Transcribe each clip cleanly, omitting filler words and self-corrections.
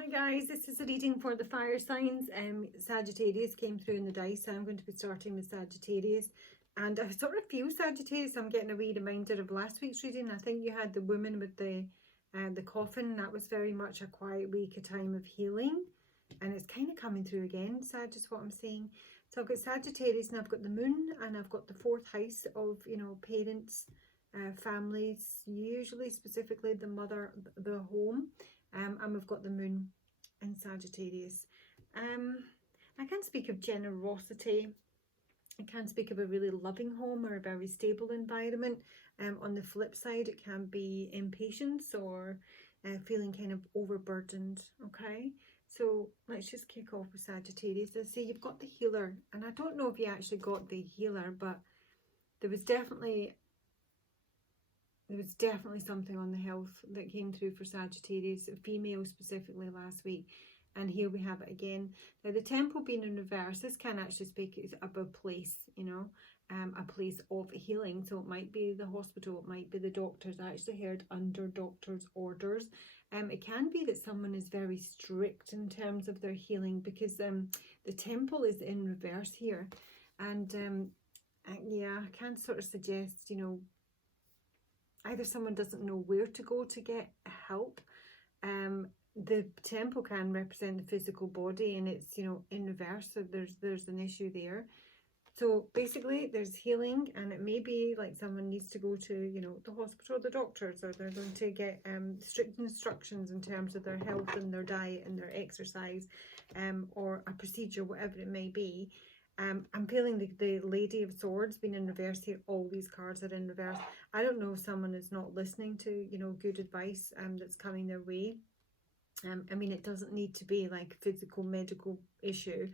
Hi guys, this is a reading for the fire signs. Sagittarius came through in the dice, so I'm going to be starting with Sagittarius. And I sort of feel Sagittarius, I'm getting a wee reminder of last week's reading. I think you had the woman with the coffin. That was very much a quiet week, a time of healing. And it's kind of coming through again, Sag is what I'm saying. So I've got Sagittarius and I've got the moon and I've got the fourth house of, you know, parents, families, usually specifically the mother, the home. And we've got the moon in Sagittarius. I can speak of generosity. I can speak of a really loving home or a very stable environment. On the flip side, it can be impatience or feeling kind of overburdened. Okay, so let's just kick off with Sagittarius. I say you've got the healer, and I don't know if you actually got the healer, but there was definitely something on the health that came through for Sagittarius, female specifically last week. And here we have it again. Now the temple being in reverse, this can actually speak of a place, you know, a place of healing. So it might be the hospital, it might be the doctors. I actually heard under doctor's orders. It can be that someone is very strict in terms of their healing because the temple is in reverse here. And yeah, I can sort of suggest, you know, either someone doesn't know where to go to get help. The temple can represent the physical body and it's, you know, in reverse, so there's an issue there. So basically there's healing, and it may be like someone needs to go to, you know, the hospital, the doctors, or they're going to get strict instructions in terms of their health and their diet and their exercise, or a procedure, whatever it may be. I'm feeling the Lady of Swords being in reverse here. All these cards are in reverse. I don't know if someone is not listening to, you know, good advice that's coming their way. I mean, it doesn't need to be like a physical, medical issue.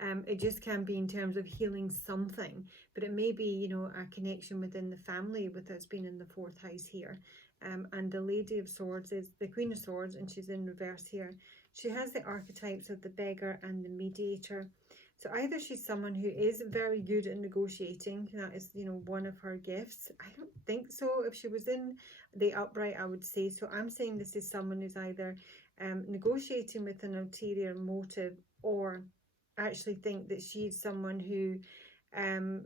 It just can be in terms of healing something. But it may be, you know, a connection within the family with us being in the fourth house here. And the Lady of Swords is the Queen of Swords, and she's in reverse here. She has the archetypes of the beggar and the mediator. So either she's someone who is very good at negotiating, that is, you know, one of her gifts. I don't think so. If she was in the upright, I would say so. I'm saying this is someone who's either negotiating with an ulterior motive, or actually think that she's someone who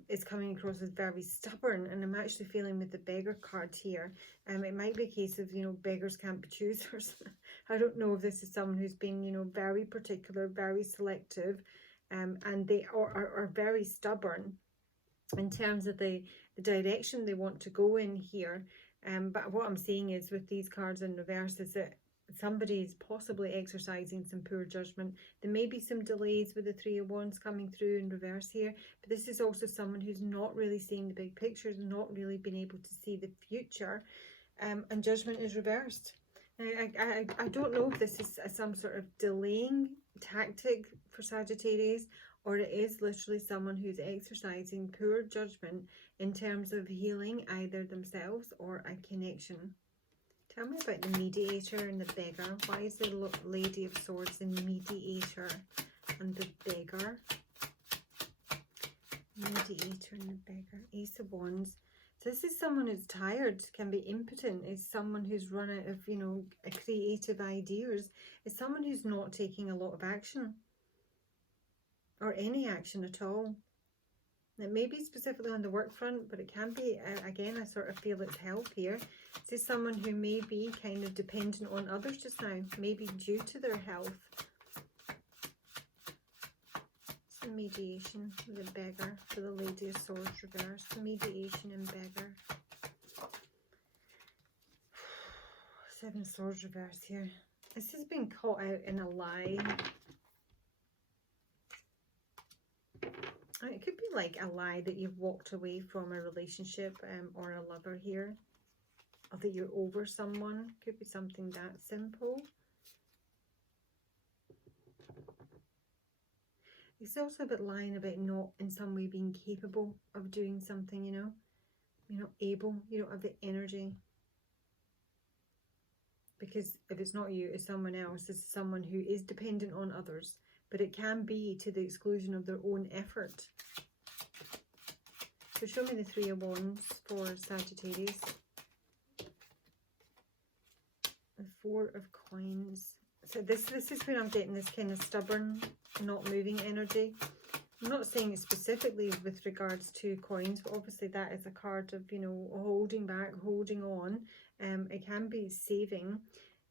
is coming across as very stubborn. And I'm actually feeling with the beggar card here, it might be a case of, you know, beggars can't be choosers. I don't know if this is someone who's been, you know, very particular, very selective, and they are very stubborn in terms of the direction they want to go in here. But what I'm seeing is with these cards in reverse is that somebody is possibly exercising some poor judgment. There may be some delays with the Three of Wands coming through in reverse here, but this is also someone who's not really seeing the big picture, not really been able to see the future, and judgment is reversed. I don't know if this is some sort of delaying tactic for Sagittarius, or it is literally someone who's exercising poor judgment in terms of healing either themselves or a connection. Tell me about the mediator and the beggar. Why is the Lady of Swords the mediator and the beggar? Mediator and the beggar. Ace of Wands. So this is someone who's tired, can be impotent. It's someone who's run out of, you know, creative ideas. It's someone who's not taking a lot of action, or any action at all. It may be specifically on the work front, but it can be, again, I sort of feel it's health here. This is someone who may be kind of dependent on others just now, maybe due to their health. Some mediation, the beggar, for the Lady of Swords reverse. Mediation and beggar. Seven Swords reverse here. This has been caught out in a lie. It could be like a lie that you've walked away from a relationship, or a lover here, or that you're over someone. Could be something that simple. It's also a bit lying about not in some way being capable of doing something, you know. You're not able, you don't have the energy. Because if it's not you, it's someone else. It's someone who is dependent on others. But it can be to the exclusion of their own effort. So show me the Three of Wands for Sagittarius. The Four of Coins. So this is where I'm getting this kind of stubborn, not moving energy. I'm not saying it specifically with regards to coins, but obviously that is a card of, you know, holding back, holding on. It can be saving.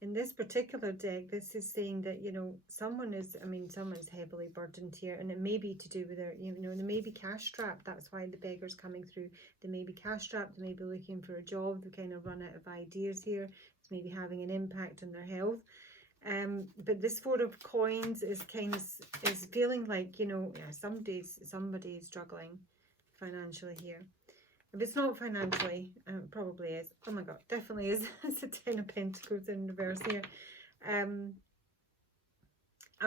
In this particular deck, this is saying that, you know, someone is, I mean, someone's heavily burdened here, and it may be to do with their, you know, they may be cash strapped. That's why the beggar's coming through. They may be cash strapped, they may be looking for a job, they kind of run out of ideas here. It's maybe having an impact on their health. But this Four of Coins is kind of, is feeling like, you know, yeah, somebody is struggling financially here. If it's not financially, probably is. Oh my god, definitely is. It's a Ten of Pentacles in reverse here. I'm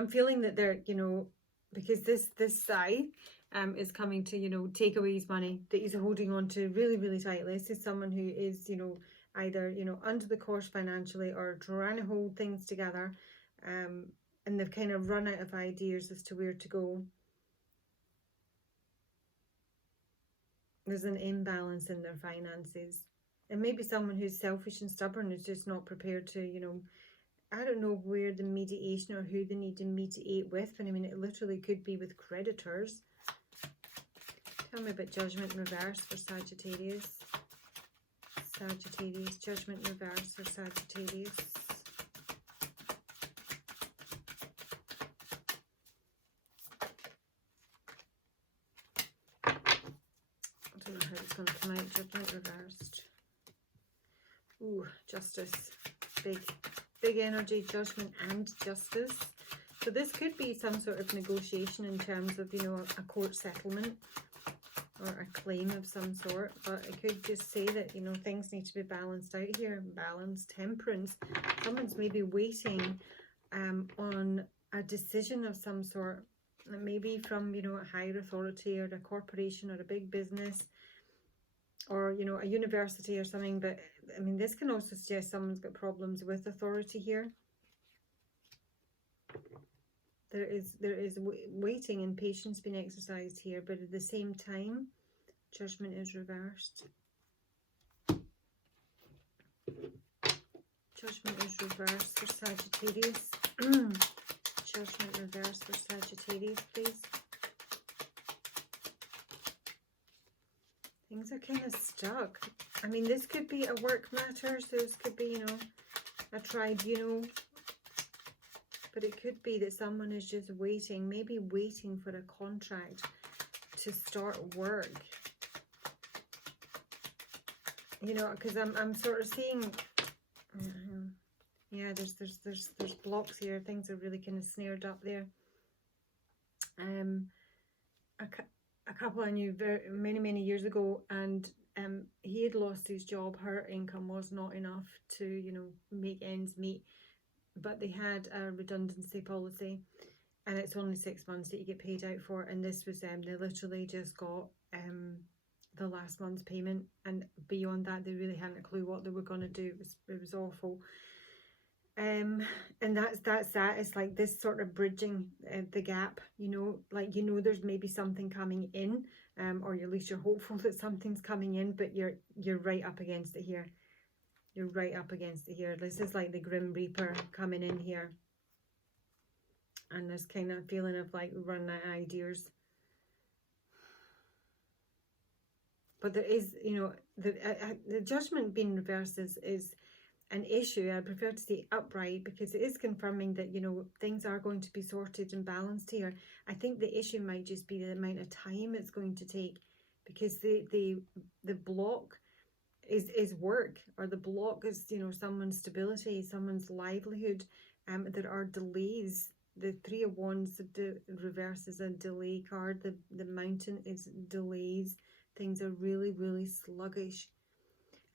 feeling that they're, you know, because this side is coming to, you know, take away his money that he's holding on to really, really tightly. This is someone who is, you know, either, you know, under the course financially or trying to hold things together, and they've kind of run out of ideas as to where to go. There's an imbalance in their finances. And maybe someone who's selfish and stubborn is just not prepared to, you know, I don't know where the mediation or who they need to mediate with, but I mean, it literally could be with creditors. Tell me about Judgment in reverse for Sagittarius. Sagittarius, Judgment in reverse for Sagittarius. I don't know how it's going to come out. Judgment reversed. Ooh, Justice. Big energy, Judgment and Justice. So this could be some sort of negotiation in terms of, you know, a court settlement or a claim of some sort. But it could just say that, you know, things need to be balanced out here. Balance, temperance. Someone's maybe waiting on a decision of some sort. Maybe from, you know, a higher authority or a corporation or a big business, or, you know, a university or something. But I mean, this can also suggest someone's got problems with authority here. There is waiting and patience being exercised here, but at the same time, Judgment is reversed. Judgment is reversed for Sagittarius. Judgment reversed for Sagittarius, please. Things are kind of stuck. I mean, this could be a work matter, so this could be, you know, a tribunal. But it could be that someone is just waiting, maybe waiting for a contract to start work. You know, because I'm sort of seeing, yeah, there's blocks here. Things are really kind of snared up there. A couple I knew many years ago, and he had lost his job. Her income was not enough to, you know, make ends meet. But they had a redundancy policy, and it's only 6 months that you get paid out for. And this was they literally just got the last month's payment, and beyond that they really hadn't a clue what they were going to do. It was awful. And that's that. It's like this sort of bridging the gap, you know, like, you know, there's maybe something coming in, or at least you're hopeful that something's coming in, but you're right up against it here. You're right up against it here. This is like the Grim Reaper coming in here. And this kind of feeling of like running out of ideas. But there is, you know, the Judgment being reversed is an issue. I prefer to say upright, because it is confirming that, you know, things are going to be sorted and balanced here. I think the issue might just be the amount of time it's going to take, because the block is work, or the block is, you know, someone's stability, someone's livelihood. There are delays. The Three of Wands, the reverse is a delay card. The Mountain is delays. Things are really sluggish.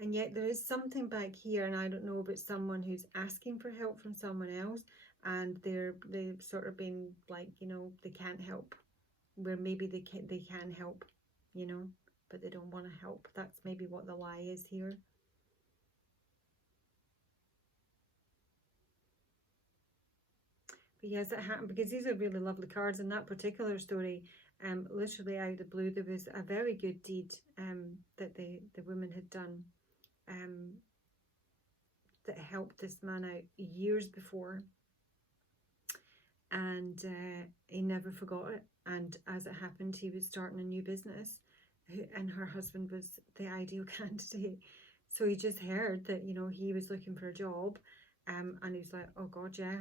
And yet there is something back here, and I don't know if it's someone who's asking for help from someone else, and they've sort of been like, you know, they can't help, where maybe they can help, you know, but they don't want to help. That's maybe what the lie is here. But yes, it happened, because these are really lovely cards. In that particular story, literally out of the blue, there was a very good deed that the woman had done, that helped this man out years before. and he never forgot it. And as it happened, he was starting a new business, and her husband was the ideal candidate. So he just heard that, you know, he was looking for a job, and he was like, oh God, yeah,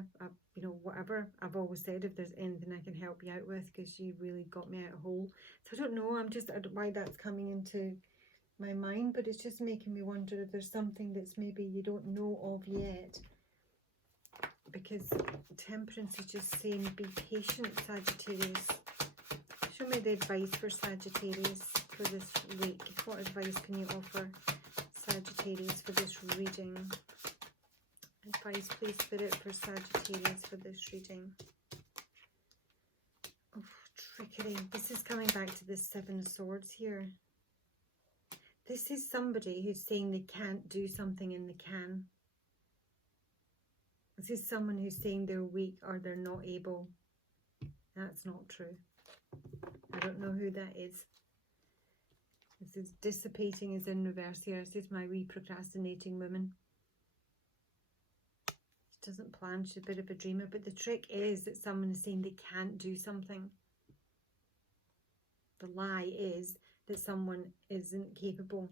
you know, whatever. I've always said if there's anything I can help you out with, because you really got me out of hole. So I don't know, I don't know why that's coming into my mind, but it's just making me wonder if there's something that's maybe you don't know of yet. Because Temperance is just saying, be patient, Sagittarius. Show me the advice for Sagittarius for this week. What advice can you offer Sagittarius for this reading? Advice, please, Spirit, for Sagittarius for this reading. Oh, trickery. This is coming back to the Seven of Swords here. This is somebody who's saying they can't do something and they can. This is someone who's saying they're weak or they're not able. That's not true. I don't know who that is. This is dissipating is in reverse here. This is my wee procrastinating woman. She doesn't plan. She's a bit of a dreamer. But the trick is that someone is saying they can't do something. The lie is that someone isn't capable.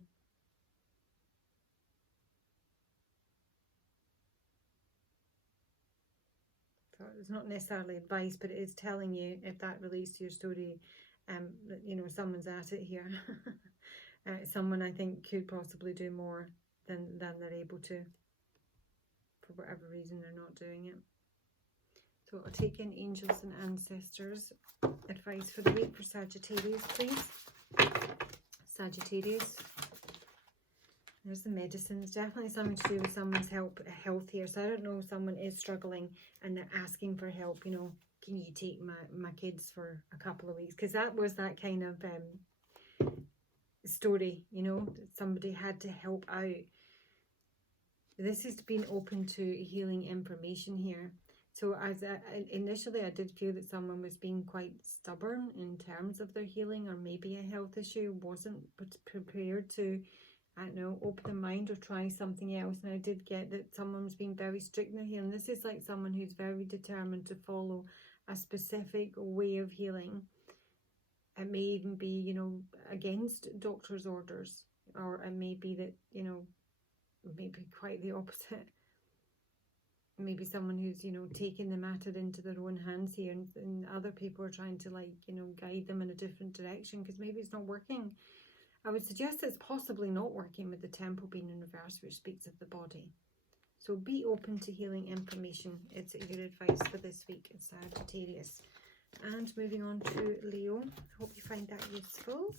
So it's not necessarily advice, but it is telling you, if that relates to your story, that, you know, someone's at it here. Someone, I think, could possibly do more than they're able to. For whatever reason, they're not doing it. So I'll take in angels and ancestors. Advice for the week for Sagittarius, please. Sagittarius. There's the medicines. Definitely something to do with someone's health here. So I don't know if someone is struggling and they're asking for help. You know, can you take my kids for a couple of weeks? Because that was that kind of story, you know, that somebody had to help out. This has been open to healing information here. So as initially I did feel that someone was being quite stubborn in terms of their healing, or maybe a health issue, wasn't prepared to, I don't know, open their mind or try something else. And I did get that someone's been very strict in their healing. This is like someone who's very determined to follow a specific way of healing. It may even be, you know, against doctor's orders, or it may be that, you know, maybe quite the opposite. Maybe someone who's, you know, taking the matter into their own hands here, and other people are trying to, like, you know, guide them in a different direction because maybe it's not working. I would suggest it's possibly not working with the temple being in reverse, which speaks of the body. So be open to healing information. It's your advice for this week, Sagittarius. And moving on to Leo. I hope you find that useful.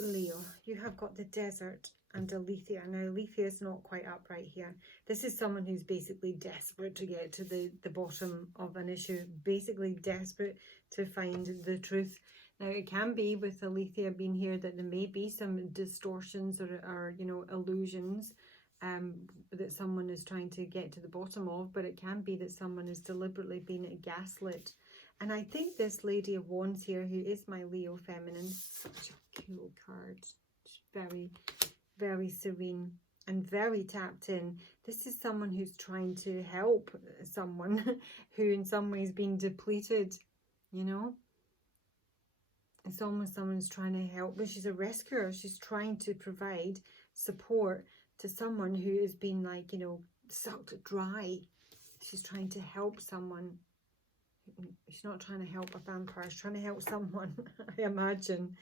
Leo, you have got the desert and Alethea. Now, Alethea is not quite upright here. This is someone who's basically desperate to get to the bottom of an issue, basically desperate to find the truth. Now, it can be with Alethea being here that there may be some distortions or you know, illusions that someone is trying to get to the bottom of, but it can be that someone is deliberately being gaslit. And I think this Lady of Wands here, who is my Leo feminine, such a cool card. She's very, very serene and very tapped in. This is someone who's trying to help someone who in some ways been depleted, you know. It's almost someone's trying to help, but she's a rescuer. She's trying to provide support to someone who has been, like, you know, sucked dry. She's trying to help someone. She's not trying to help a vampire. She's trying to help someone, I imagine,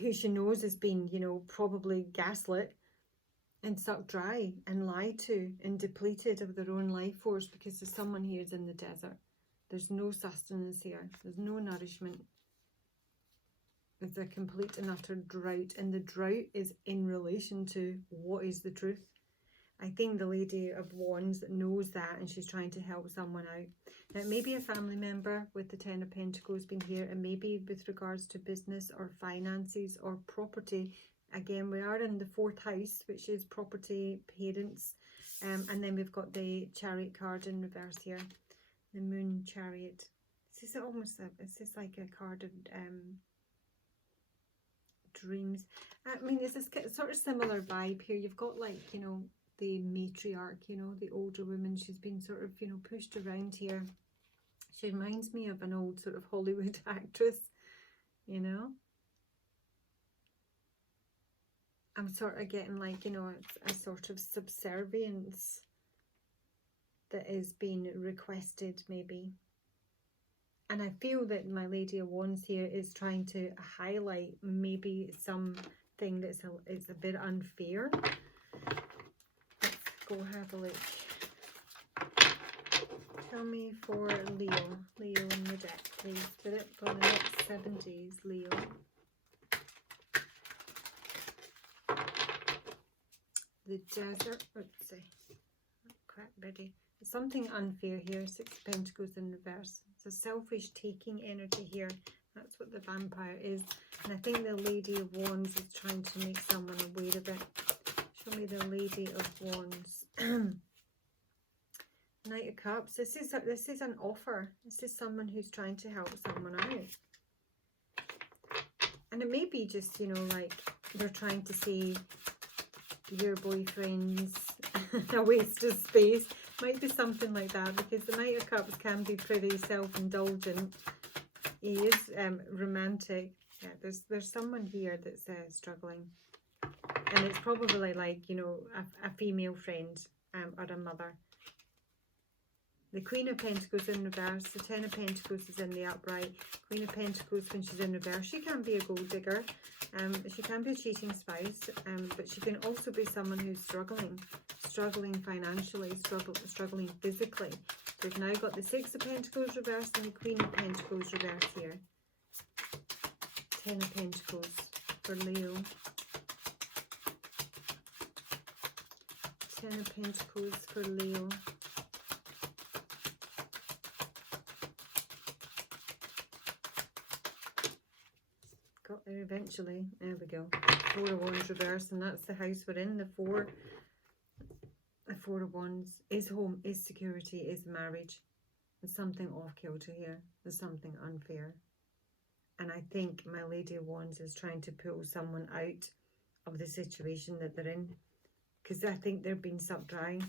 who she knows has been, you know, probably gaslit and sucked dry and lied to and depleted of their own life force, because there's someone here who's in the desert. There's no sustenance here. There's no nourishment. There's a complete and utter drought, and the drought is in relation to what is the truth. I think the Lady of Wands knows that, and she's trying to help someone out. Now, it may be a family member with the Ten of Pentacles being here, and maybe with regards to business or finances or property Again, we are in the 4th house, which is property, parents. And then we've got the Chariot card in reverse here. The Moon Chariot. This is almost like a card of dreams. I mean, it's a sort of similar vibe here. You've got, like, you know, the matriarch, you know, the older woman. She's been sort of, you know, pushed around here. She reminds me of an old sort of Hollywood actress, you know. I'm sort of getting, like, you know, a sort of subservience that is being requested, maybe. And I feel that my Lady of Wands here is trying to highlight maybe something that's a bit unfair. Let's go have a look. Tell me for Leo in the deck, please. Did it for the next 7 days, Leo? The desert, let's see. Crap, Betty. Something unfair here. 6 of Pentacles in reverse. It's a selfish taking energy here. That's what the Vampire is. And I think the Lady of Wands is trying to make someone aware of it. Show me the Lady of Wands. Knight of Cups. This is an offer. This is someone who's trying to help someone out. And it may be just, you know, like they're trying to say your boyfriend's a waste of space. Might be something like that, because the Knight of Cups can be pretty self-indulgent. He is romantic. Yeah, there's someone here that's struggling, and it's probably like, you know, a female friend or a mother. The Queen of Pentacles in reverse. The 10 of Pentacles is in the upright. Queen of Pentacles, when she's in reverse, she can be a gold digger. She can be a cheating spouse, but she can also be someone who's struggling financially, struggling physically. We've now got the 6 of Pentacles reversed and the Queen of Pentacles reversed here. 10 of Pentacles for Leo. 10 of Pentacles for Leo. Got there eventually. There we go. 4 of Wands reverse, and that's the house we're in. The 4 of Wands is home, is security, is marriage. There's something off kilter here. There's something unfair. And I think my Lady of Wands is trying to pull someone out of the situation that they're in, because I think they're being sucked dry.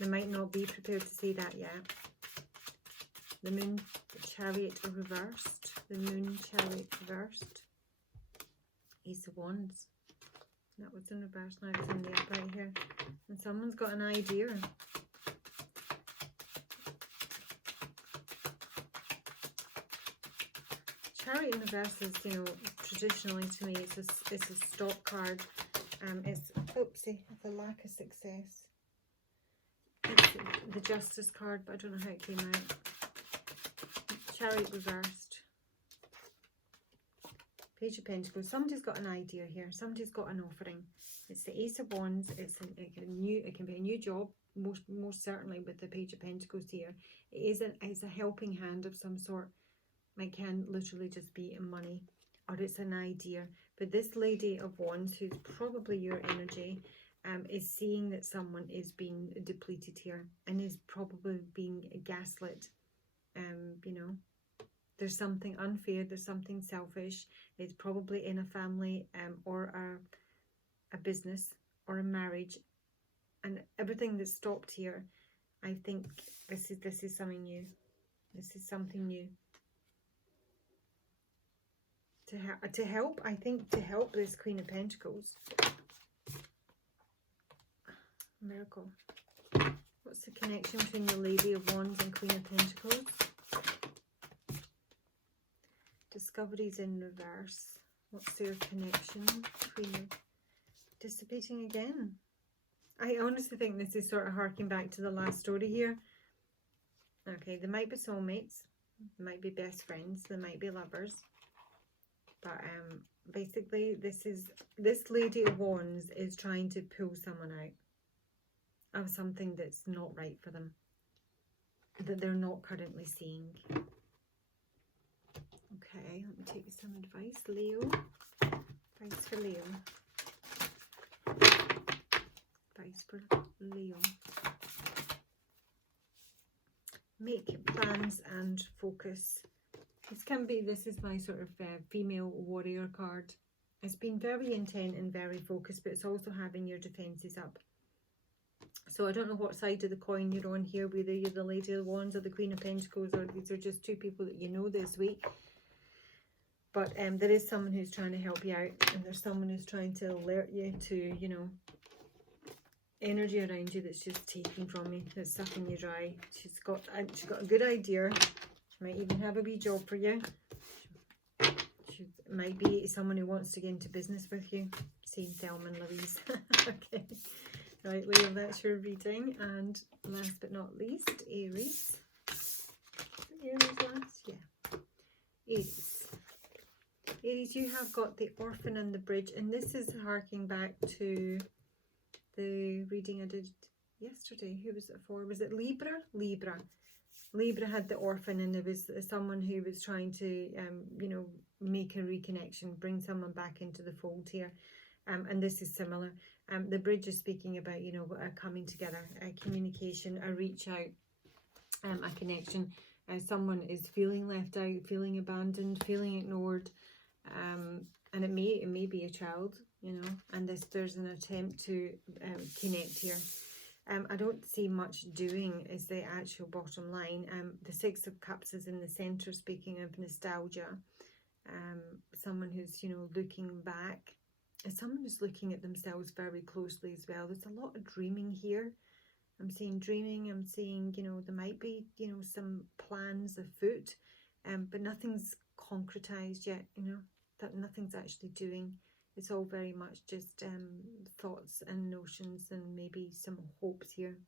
They might not be prepared to see that yet. The Moon Chariot reversed. The Moon Chariot reversed. Ace of Wands. That was in reverse, now it's in the upright here. And someone's got an idea. Chariot in reverse is, you know, traditionally to me, it's a stop card. It's, oopsie, the lack of success. It's the Justice card, but I don't know how it came out. Chariot reversed. Page of Pentacles. Somebody's got an idea here. Somebody's got an offering. It's the Ace of Wands. It can be a new job, most certainly with the Page of Pentacles here. It's a helping hand of some sort. It can literally just be money, or it's an idea. But this Lady of Wands, who's probably your energy, is seeing that someone is being depleted here and is probably being gaslit. You know, there's something unfair, there's something selfish. It's probably in a family or a business or a marriage, and everything that's stopped here. I think this is something new. This is something new. To help, I think, to help this Queen of Pentacles. Miracle. What's the connection between the Lady of Wands and Queen of Pentacles? Discoveries in reverse. What's their connection? Dissipating again. I honestly think this is sort of harking back to the last story here. Okay, they might be soulmates. They might be best friends. They might be lovers. But basically, this Lady of Wands is trying to pull someone out of something that's not right for them, that they're not currently seeing. Okay, let me take you some advice, Leo. Advice for Leo. Advice for Leo. Make plans and focus. This is my sort of female warrior card. It's been very intent and very focused, but it's also having your defences up. So I don't know what side of the coin you're on here, whether you're the Lady of Wands or the Queen of Pentacles, or these are just two people that you know this week. But there is someone who's trying to help you out, and there's someone who's trying to alert you to, you know, energy around you that's just taking from you, that's sucking you dry. She's got a good idea. She might even have a wee job for you. She might be someone who wants to get into business with you. Same Thelma and Louise. Okay. Right, Leo, that's your reading. And last but not least, Aries. Aries last? Yeah. Aries. Aries, you have got the Orphan and the Bridge. And this is harking back to the reading I did yesterday. Who was it for? Was it Libra? Libra had the Orphan, and there was someone who was trying to, you know, make a reconnection, bring someone back into the fold here. And this is similar. The Bridge is speaking about, you know, coming together, a communication, a reach out, a connection. Someone is feeling left out, feeling abandoned, feeling ignored, and it may be a child, you know. And there's an attempt to connect here. I don't see much doing is the actual bottom line. The Six of Cups is in the centre, speaking of nostalgia. Someone who's, you know, looking back. Someone who's looking at themselves very closely as well. There's a lot of dreaming here. I'm seeing dreaming. I'm seeing, you know, there might be, you know, some plans afoot, but nothing's concretized yet, you know, that nothing's actually doing. It's all very much just thoughts and notions and maybe some hopes here.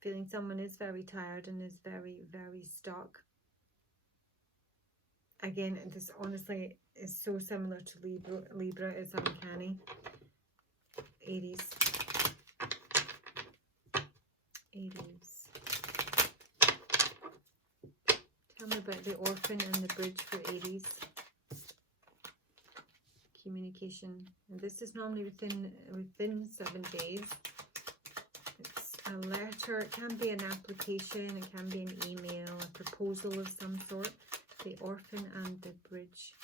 Feeling someone is very tired and is very, very stuck. Again, this honestly is so similar to Libra. Libra is uncanny. Aries. Aries. Tell me about the Orphan and the Bridge for Aries. Communication. And this is normally within 7 days. It's a letter. It can be an application. It can be an email, a proposal of some sort. The Orphan and the Bridge.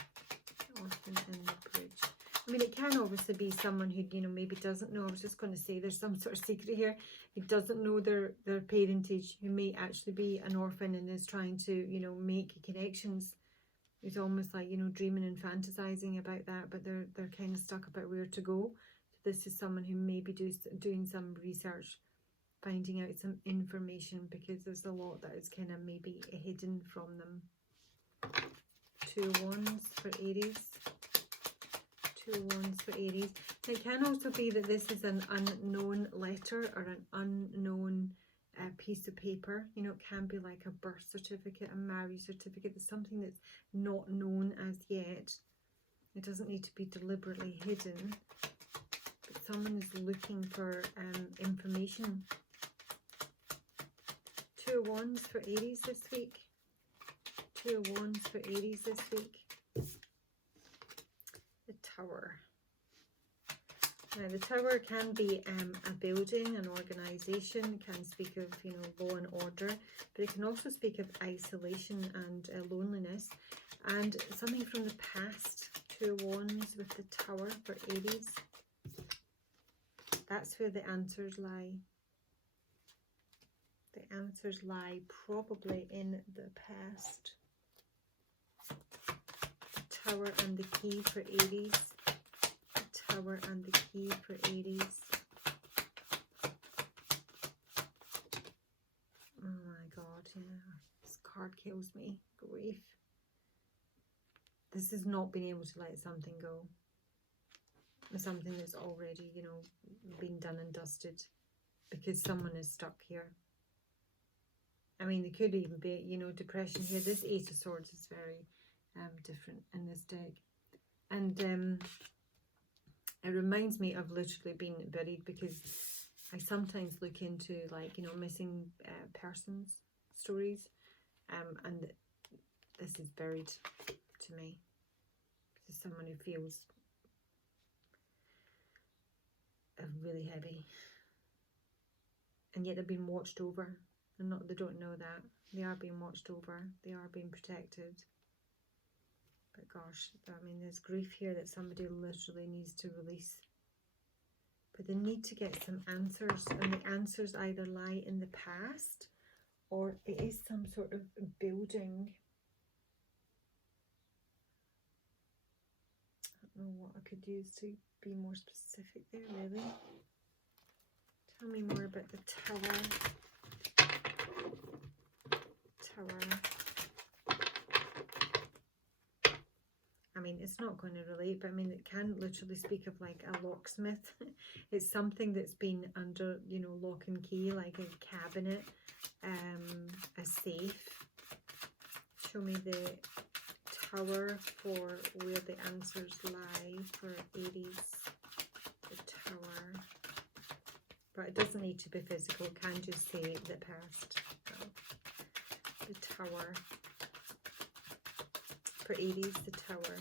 The Orphan and the Bridge. I mean, it can obviously be someone who, you know, maybe doesn't know. I was just going to say there's some sort of secret here. Who doesn't know their parentage, who may actually be an orphan and is trying to, you know, make connections. It's almost like, you know, dreaming and fantasizing about that, but they're kind of stuck about where to go. So this is someone who may be doing some research, finding out some information, because there's a lot that is kind of maybe hidden from them. 2 Wands for Aries. 2 Wands for Aries. It can also be that this is an unknown letter or an unknown piece of paper. You know, it can be like a birth certificate, a marriage certificate. It's something that's not known as yet. It doesn't need to be deliberately hidden, but someone is looking for information. 2 Wands for Aries this week. 2 Wands for Aries this week. The Tower. Now, the Tower can be a building, an organisation. It can speak of, you know, law and order, but it can also speak of isolation and loneliness, and something from the past. 2 Wands with the Tower for Aries. That's where the answers lie. The answers lie probably in the past. The Tower and the Key for Aries. The Tower and the Key for Aries. Oh my God, yeah. This card kills me. Grief. This is not being able to let something go. Something that's already, you know, been done and dusted, because someone is stuck here. I mean, there could even be, you know, depression here. This Ace of Swords is very different in this deck. And it reminds me of literally being buried, because I sometimes look into, like, you know, missing persons stories. And this is buried to me. This is someone who feels really heavy. And yet they're being watched over. And they don't know that. They are being watched over. They are being protected. But gosh, I mean, there's grief here that somebody literally needs to release. But they need to get some answers. And the answers either lie in the past, or it is some sort of building. I don't know what I could use to be more specific there, really. Tell me more about the Tower. I mean, it's not going to relate, but I mean, it can literally speak of like a locksmith. It's something that's been under, you know, lock and key, like a cabinet, a safe. Show me the Tower for where the answers lie for Aries. The Tower. But it doesn't need to be physical, it can just say the past. The Tower. For Aries, the Tower.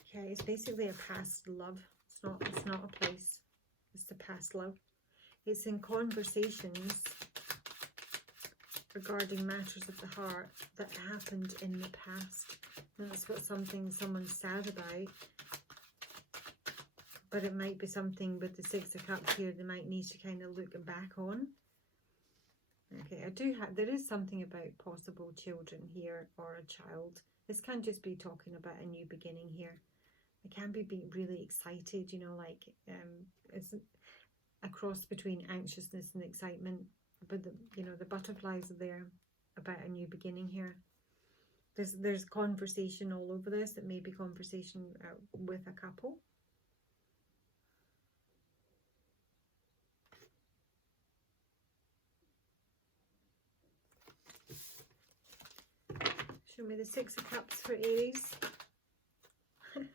Okay, it's basically a past love. It's not a place. It's the past love. It's in conversations regarding matters of the heart that happened in the past. And that's what someone's sad about. But it might be something with the Six of Cups here they might need to kind of look back on. Okay, there is something about possible children here, or a child. This can just be talking about a new beginning here. It can be really excited, you know, like it's a cross between anxiousness and excitement. But the butterflies are there about a new beginning here. There's conversation all over this. It may be conversation with a couple. Show me the Six of Cups for Aries.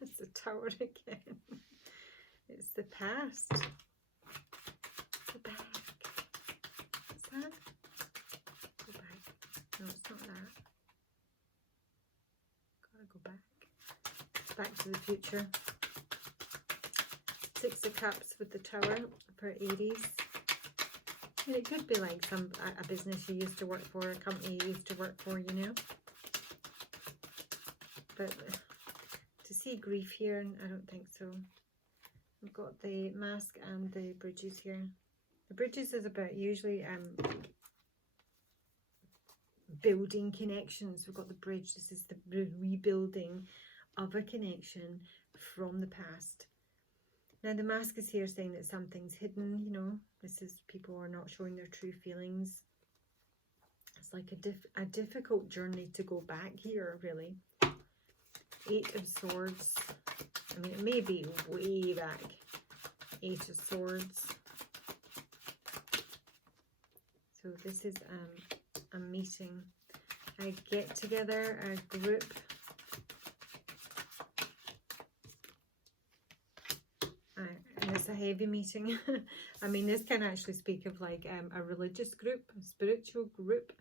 It's the Tower again. It's the past. Go back. What's that? Go back. No, it's not that. Gotta go back. Back to the future. Six of Cups with the Tower for Aries. And it could be like a business you used to work for, a company you used to work for, you know. But to see grief here, I don't think so. We've got the Mask and the Bridges here. The Bridges is about usually building connections. We've got the bridge. This is the rebuilding of a connection from the past. Now the Mask is here saying that something's hidden, you know. This is people are not showing their true feelings. It's like a difficult journey to go back here, really. Eight of Swords. I mean, it may be way back. Eight of Swords. So this is a meeting, a get together, a group. And it's a heavy meeting. I mean, this can actually speak of like a religious group, a spiritual group.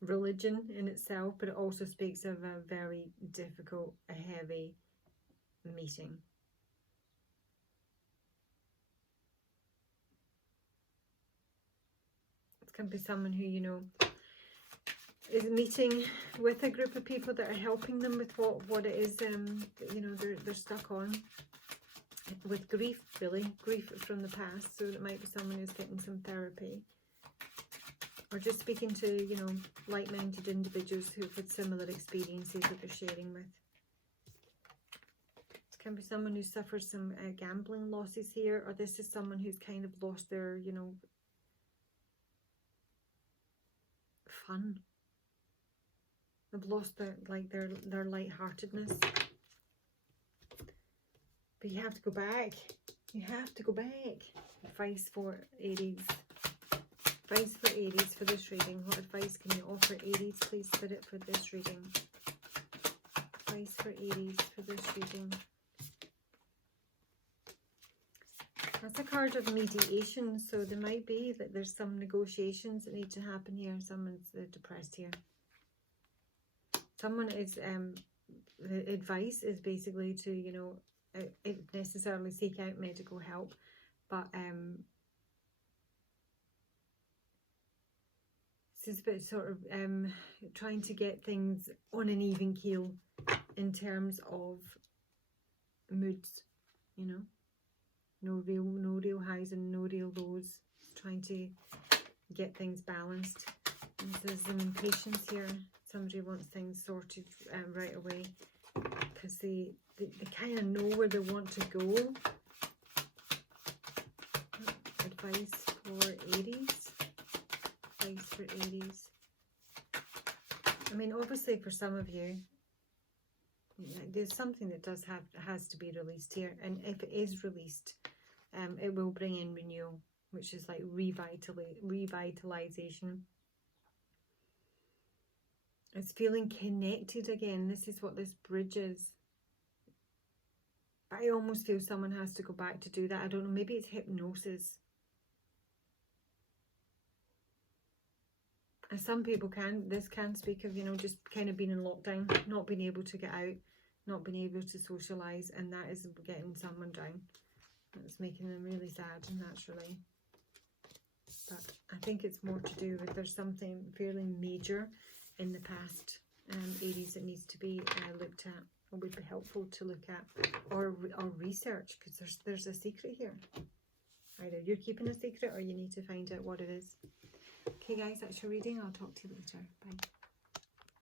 Religion in itself, but it also speaks of a very difficult, a heavy meeting. It can be someone who, you know, is meeting with a group of people that are helping them with what it is, you know, they're stuck on. With grief, really, grief from the past. So it might be someone who's getting some therapy. Or just speaking to, you know, like-minded individuals who've had similar experiences that they're sharing with. It can be someone who suffers some gambling losses here, or this is someone who's kind of lost their, you know, fun. They've lost their lightheartedness. But you have to go back. You have to go back. Advice for Aries. Advice for Aries for this reading. What advice can you offer Aries, please, Spirit, for this reading? Advice for Aries for this reading. That's a card of mediation, so there might be that there's some negotiations that need to happen here. Someone's depressed here. Someone is, the advice is basically to, you know, necessarily seek out medical help, but this is about sort of trying to get things on an even keel in terms of moods, you know. No real highs and no real lows. Trying to get things balanced. And there's some impatience here. Somebody wants things sorted right away because they kind of know where they want to go. Advice for Aries. Advice for Aries. I mean, obviously for some of you, there's something that has to be released here, and if it is released, it will bring in renewal, which is like revitalization. It's feeling connected again. This is what this bridge is. But I almost feel someone has to go back to do that. I don't know, maybe it's hypnosis. And some people this can speak of, you know, just kind of being in lockdown, not being able to get out, not being able to socialise, and that is getting someone down. It's making them really sad, and naturally. But I think it's more to do with there's something fairly major in the past, Aries, that needs to be looked at, or would be helpful to look at, or research, because there's a secret here. Either you're keeping a secret, or you need to find out what it is. Okay guys, that's your reading. I'll talk to you later. Bye.